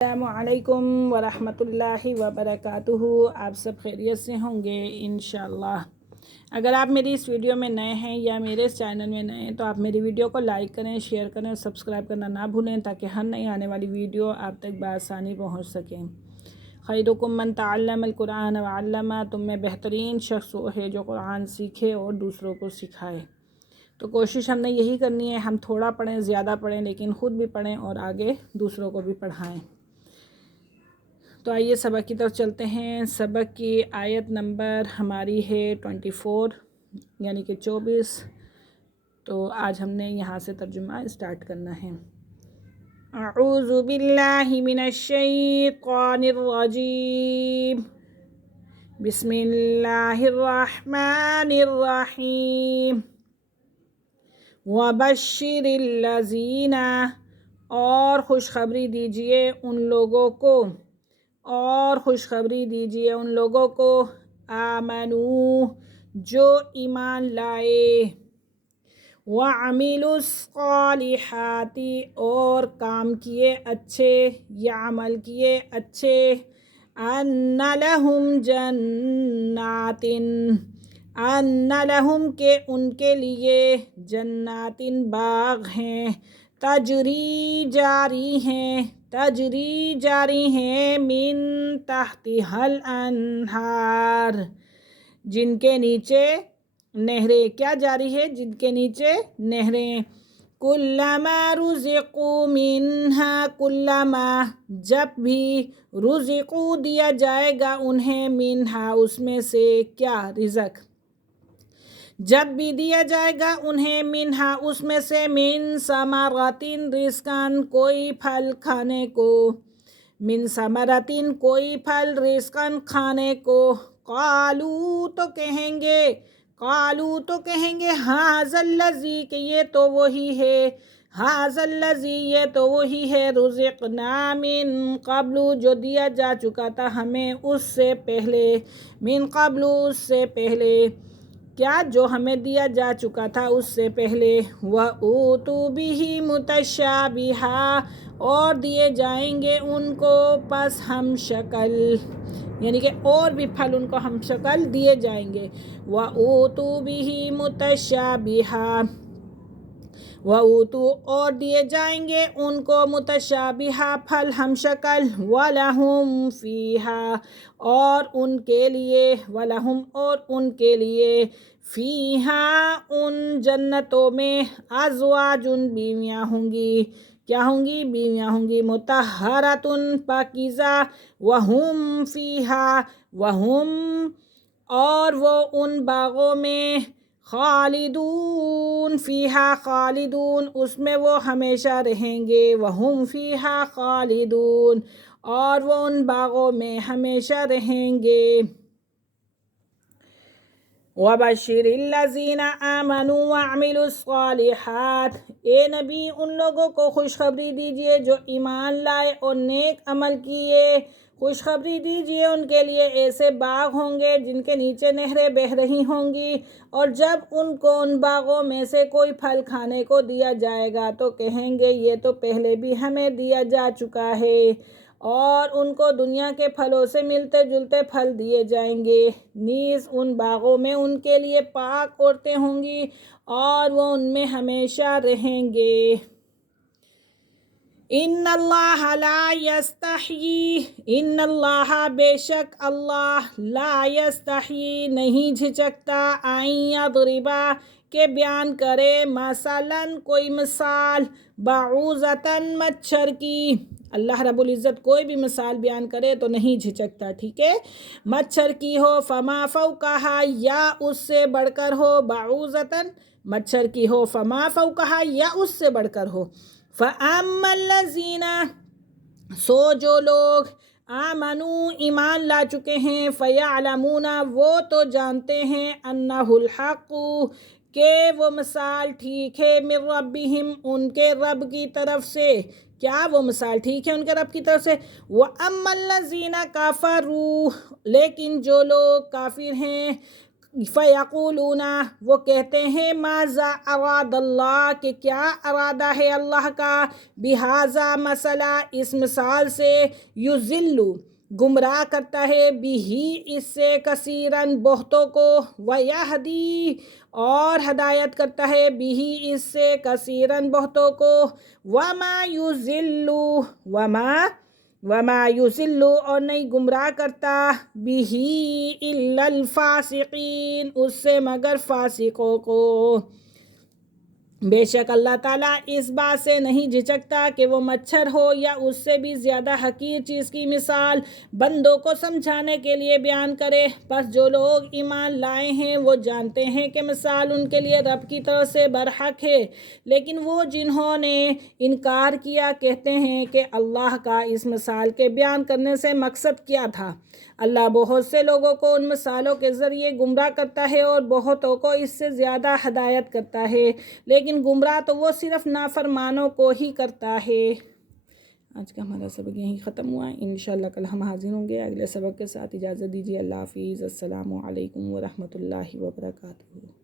السلام علیکم ورحمۃ اللہ وبرکاتہ۔ آپ سب خیریت سے ہوں گے انشاءاللہ۔ اگر آپ میری اس ویڈیو میں نئے ہیں یا میرے اس چینل میں نئے ہیں تو آپ میری ویڈیو کو لائک کریں، شیئر کریں اور سبسکرائب کرنا نہ بھولیں تاکہ ہر نئی آنے والی ویڈیو آپ تک بآسانی پہنچ سکیں۔ خیرکم من تعلم القرآن وعلمہ، تم میں بہترین شخص وہ ہے جو قرآن سیکھے اور دوسروں کو سکھائے۔ تو کوشش ہم نے یہی کرنی ہے، ہم تھوڑا پڑھیں، زیادہ پڑھیں، لیکن خود بھی پڑھیں اور آگے دوسروں کو بھی پڑھائیں۔ تو آئیے سبق کی طرف چلتے ہیں۔ سبق کی آیت نمبر ہماری ہے 24 یعنی کہ 24۔ تو آج ہم نے یہاں سے ترجمہ اسٹارٹ کرنا ہے۔ اعوذ باللہ من الشیطان الرجیم، بسم اللہ الرحمن الرحیم۔ وبشر الذین، اور خوشخبری دیجئے ان لوگوں کو، آمنو جو ایمان لائے، وعملوا الصالحات اور کام کیے اچھے یا عمل کیے اچھے، ان لہم کہ ان کے لیے جنات باغ ہیں، تجری جاری ہیں من تحتها الانہار، جن کے نیچے نہریں، کیا جاری ہے؟ جن کے نیچے نہریں۔ کلما رزقوا منہا، کلما جب بھی، رزقوا دیا جائے گا انہیں، منہا اس میں سے، کیا؟ رزق۔ جب بھی دیا جائے گا انہیں، منہا اس میں سے، من ثمراتٍ رزقاً کوئی پھل کھانے کو، من ثمراتٍ کوئی پھل، رزقاً کھانے کو، قالوا تو کہیں گے ھذا الذی کہ یہ تو وہی ہے، رزقنا من قبل جو دیا جا چکا تھا ہمیں اس سے پہلے، من قبل اس سے پہلے، کیا؟ جو ہمیں دیا جا چکا تھا اس سے پہلے۔ وَأُوتُوا بِهِ مُتَشَابِهًا اور دیے جائیں گے ان کو پس ہم شکل، یعنی کہ اور بھی پھل ان کو ہم شکل دیے جائیں گے۔ وَأُوتُوا بِهِ مُتَشَابِهًا، وَأُوتُوا اور دیے جائیں گے ان کو، متشابہہ پھل ہم شکل، وَلَهُمْ فِيهَا اور ان کے لیے، وَلَهُمْ اور ان کے لیے، فِيهَا ان جنتوں میں، أَزْوَاجٌ بیویاں ہوں گی، کیا ہوں گی؟ بیویاں ہوں گی، مُطَہَّرَةٌ پاکیزہ، وَهُمْ فِيهَا وَهُمْ اور وہ ان باغوں میں، خالدون فیہا خالدون اس میں وہ ہمیشہ رہیں گے، وَهُمْ فِيهَا خالدون اور وہ ان باغوں میں ہمیشہ رہیں گے۔ وَبَشِّرِ الَّذِينَ آمَنُوا وَعَمِلُوا الصَّالِحَاتِ اے نبی ان لوگوں کو خوشخبری دیجئے جو ایمان لائے اور نیک عمل کیے، خوشخبری دیجئے ان کے لیے ایسے باغ ہوں گے جن کے نیچے نہریں بہہ رہی ہوں گی، اور جب ان کو ان باغوں میں سے کوئی پھل کھانے کو دیا جائے گا تو کہیں گے یہ تو پہلے بھی ہمیں دیا جا چکا ہے، اور ان کو دنیا کے پھلوں سے ملتے جلتے پھل دیے جائیں گے، نیز ان باغوں میں ان کے لیے پاک عورتیں ہوں گی اور وہ ان میں ہمیشہ رہیں گے۔ ان اللہ لا یستحیی، ان اللہ بے شک اللہ، لا یستحیی نہیں جھجکتا، ان یضربا کہ بیان کرے، مثلاً کوئی مثال، بعوضۃ مچھر کی، اللہ رب العزت کوئی بھی مثال بیان کرے تو نہیں جھجکتا، ٹھیک ہے؟ مچھر کی ہو، فما فوقہا یا اس سے بڑھ کر ہو، بعوضۃ مچھر کی ہو، فما فوقہا یا اس سے بڑھ کر ہو، فَأَمَّا الَّذِينَ سو جو لوگ، آمنوا ایمان لا چکے ہیں، فَيَعْلَمُونَ وہ تو جانتے ہیں، أَنَّهُ الْحَقُّ کہ وہ مثال ٹھیک ہے، من ربہم ان کے رب کی طرف سے، کیا وہ مثال ٹھیک ہے ان کے رب کی طرف سے، وَأَمَّا الَّذِينَ كَفَرُوا لیکن جو لوگ کافر ہیں، فیقولون وہ کہتے ہیں ماذا اراد اللہ کہ کیا ارادہ ہے اللہ کا بہذا مسئلہ اس مثال سے یضل گمراہ کرتا ہے بھی اس سے کثیرن بہتوں کو ویہدی اور ہدایت کرتا ہے بھی اس سے کثیرن بہتوں کو وما یضل اور نہیں گمراہ کرتا بھی الا الفاسقین اس سے مگر فاسقوں کو۔ بے شک اللہ تعالیٰ اس بات سے نہیں جھجکتا کہ وہ مچھر ہو یا اس سے بھی زیادہ حقیر چیز کی مثال بندوں کو سمجھانے کے لیے بیان کرے، پس جو لوگ ایمان لائے ہیں وہ جانتے ہیں کہ مثال ان کے لیے رب کی طرف سے برحق ہے، لیکن وہ جنہوں نے انکار کیا کہتے ہیں کہ اللہ کا اس مثال کے بیان کرنے سے مقصد کیا تھا۔ اللہ بہت سے لوگوں کو ان مثالوں کے ذریعے گمراہ کرتا ہے اور بہتوں کو اس سے زیادہ ہدایت کرتا ہے، لیکن گمراہ تو وہ صرف نافرمانوں کو ہی کرتا ہے۔ آج کا ہمارا سبق یہیں ختم ہوا ہے، انشاءاللہ کل ہم حاضر ہوں گے اگلے سبق کے ساتھ۔ اجازت دیجیے، اللہ حافظ، السلام علیکم ورحمۃ اللہ وبرکاتہ۔